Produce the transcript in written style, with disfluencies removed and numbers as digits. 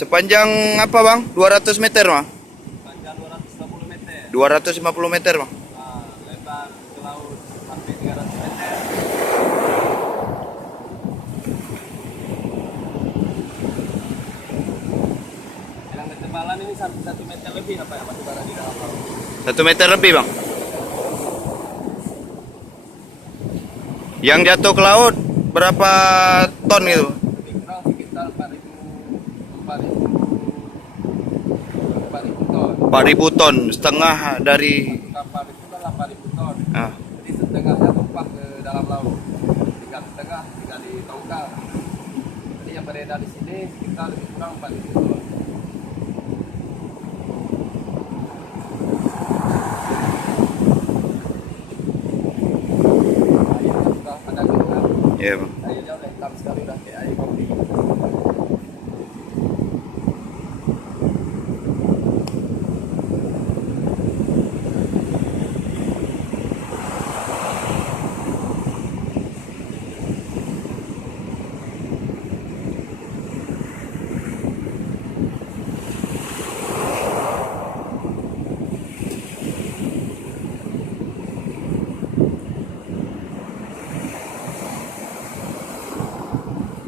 Sepanjang apa bang? 200 meter mah? Panjang 250 meter. 250 meter mah? Nah, lebar ke laut sampai 300 meter. Yang ketebalan ini sampai 1 meter lebih apa ya batu bara di dalam laut. 1 meter lebih bang? Yang jatuh ke laut berapa ton gitu? Lebih kurang sekitar 4.000 ton. 4.000 ton, setengah dari Kapal itu kan 8.000 ton. ah, Jadi setengahnya tumpah ke dalam laut. Tinggal setengah, tinggal di tongkang. Jadi yang beredar di sini sekitar lebih kurang 4.000 ton. Airnya sudah ada genangan. ya bang.